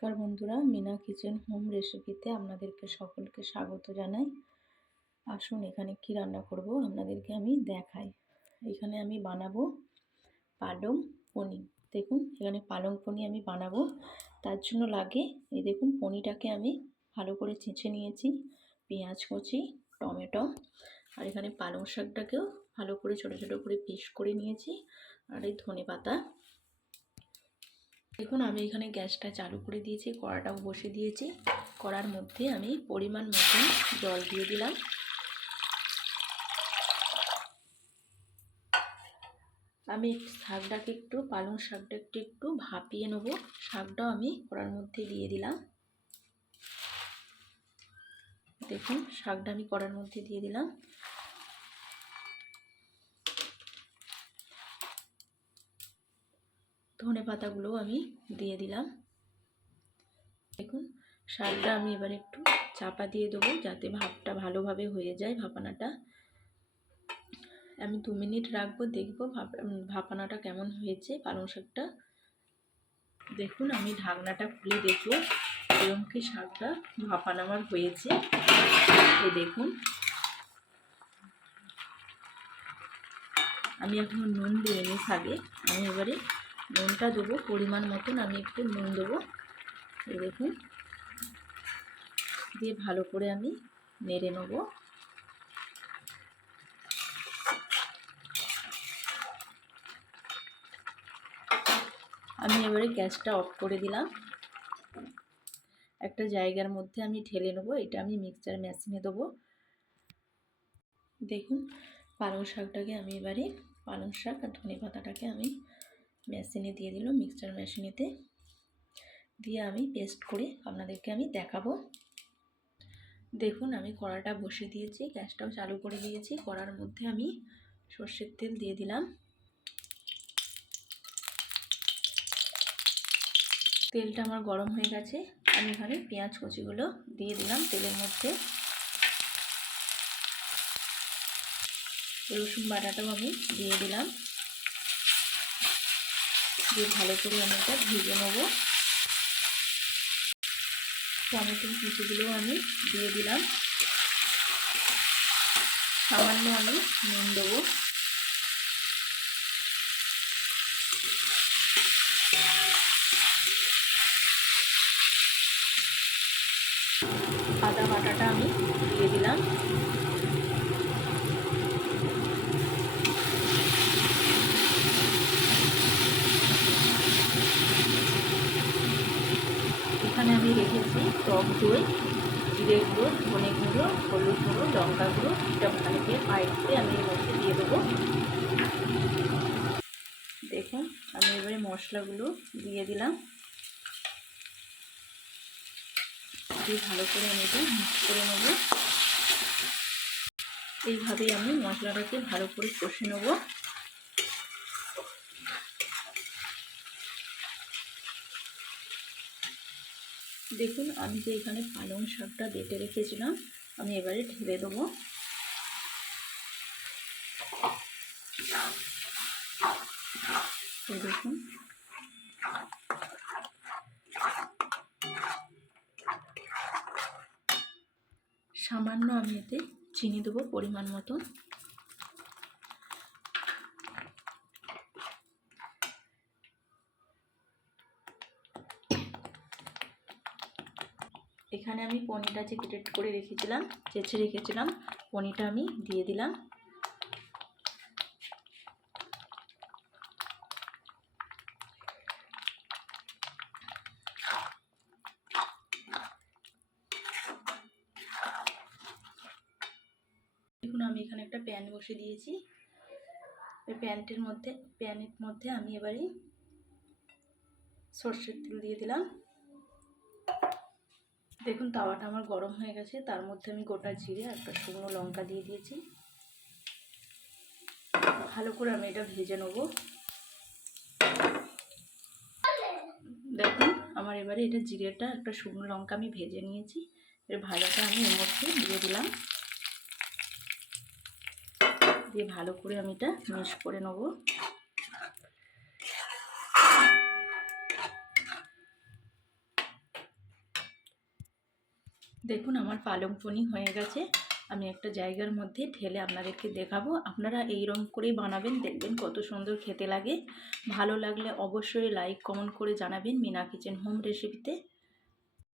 নমস্কার বন্ধুরা, Mina kitchen home রেসিপিতে আপনাদেরকে সকলকে স্বাগত জানাই। আসুন এখানে কি রান্না করব, আপনাদেরকে আমি দেখাই। এখানে আমি বানাবো পালং পনির। দেখুন, এখানে পালং পনির আমি বানাবো। তার জন্য লাগে, এই দেখুন, পনিরটাকে আমি ভালো করে চেঁচে নিয়েছি, পেঁয়াজ কুচি, টমেটো, আর এখানে পালং শাকটাকেও ভালো করে ছোটো ছোটো করে পিস করে নিয়েছি, আর এই ধনে পাতা দেখুন, আমি এখানে গ্যাসটা চালু করে দিয়েছি, কড়াটাও বসে দিয়েছি। কড়ার মধ্যে আমি পরিমাণ মতন জল দিয়ে দিলাম। আমি শাকটাকে একটু, পালং শাকটা একটু একটু ভাপিয়ে নেব। শাকটাও আমি কড়ার মধ্যে দিয়ে দিলাম। দেখুন, শাকটা আমি কড়ার মধ্যে দিয়ে দিলাম। ধনে পাতাগুলোও আমি দিয়ে দিলাম। দেখুন, শাকটা আমি এবার একটু চাপা দিয়ে দেবো যাতে ভাপটা ভালোভাবে হয়ে যায় ভাপানাটা। আমি দু মিনিট রাখব, দেখব ভাপানাটা কেমন হয়েছে, পালং শাকটা। দেখুন, আমি ঢাকনাটা খুলে দেখব এরকম কি শাকটা ভাপানো আমার হয়েছে। এই দেখুন, আমি এখন নুন দিইনি শাকে। আমি এবারে নুনটা দেবো, পরিমাণ মতন আমি একটু নুন দেবো। এই দেখুন। দিয়ে ভালো করে আমি নেড়ে নেব। আমি এবারে গ্যাসটা অফ করে দিলাম। একটা জায়গার মধ্যে আমি ঠেলে নেব, এটা আমি মিক্সচার মেশিনে দেবো। দেখুন, পালং শাকটাকে আমি এবারে, পালং শাক আর ধনে পাতাটাকে আমি মেশিনে দিয়ে দিল, মিক্সচার মেশিনেতে। দিয়ে আমি পেস্ট করে আপনাদেরকে আমি দেখাবো। দেখুন, আমি কড়াটা বসে দিয়েছি, গ্যাসটাও চালু করে দিয়েছি। কড়ার মধ্যে আমি সর্ষের তেল দিয়ে দিলাম। তেলটা আমার গরম হয়ে গেছে। আমি এখানে পেঁয়াজ কচিগুলো দিয়ে দিলাম তেলের মধ্যে। রসুন বাটাটাও আমি দিয়ে দিলাম। দিয়ে ভালো করে আমি এটা ভেজে নেব। টমেটো কুচিগুলো আমি দিয়ে দিলাম। সামান্য আমি নুন দেবো। আদা বাটাটা আমি দিয়ে দিলাম। এখানে আমি রেখেছি টক দই, জিরে গুঁড়ো, ধনে গুঁড়ো, হলুদ গুঁড়ো, লঙ্কা গুঁড়ো এটা ভালো করে পাইপ করে আমি এর মধ্যে দিয়ে দেবো। দেখুন, আমি এবারে মশলাগুলো দিয়ে দিলাম। দিয়ে ভালো করে আমি এটা মিক্স করে নেব। এইভাবেই আমি মশলাটাকে ভালো করে কষে নেব। দেখুন, আমি যে এখানে পালং শাকটা বেটে রেখেছিলাম, আমি এবারে ঢেলে দেবো। দেখুন। সামান্য আমি এতে চিনি দেবো পরিমাণ মতন। এখানে আমি পনিরটা যে গ্রেট করে রেখেছিলাম, চেঁচে রেখেছিলাম, পনিরটা আমি দিয়ে দিলাম। দেখুন, আমি এখানে একটা প্যান বসে দিয়েছি। ওই প্যানটির মধ্যে, প্যানের মধ্যে আমি এবারে সর্ষের তেল দিয়ে দিলাম। দেখুন, তাওয়াটা আমার গরম হয়ে গেছে। তার মধ্যে আমি গোটা জিরে একটা শুকনো লঙ্কা দিয়ে দিয়েছি। ভালো করে আমি এটা ভেজে নেব। দেখুন, আমার এবারে এটা জিরেটা একটা শুকনো লঙ্কা আমি ভেজে নিয়েছি। এর ভাজাটা আমি এর মধ্যে দিয়ে দিলাম। দিয়ে ভালো করে আমি এটা মিক্স করে নেব। দেখুন, আমার পালং পনি হয়ে গেছে। আমি একটা জায়গার মধ্যে ঢেলে আপনাদেরকে দেখাবো। আপনারা এইরকম করেই বানাবেন, দেখবেন কত সুন্দর খেতে লাগে। ভালো লাগলে অবশ্যই লাইক কমেন্ট করে জানাবেন। মিনা কিচেন হোম রেসিপিতে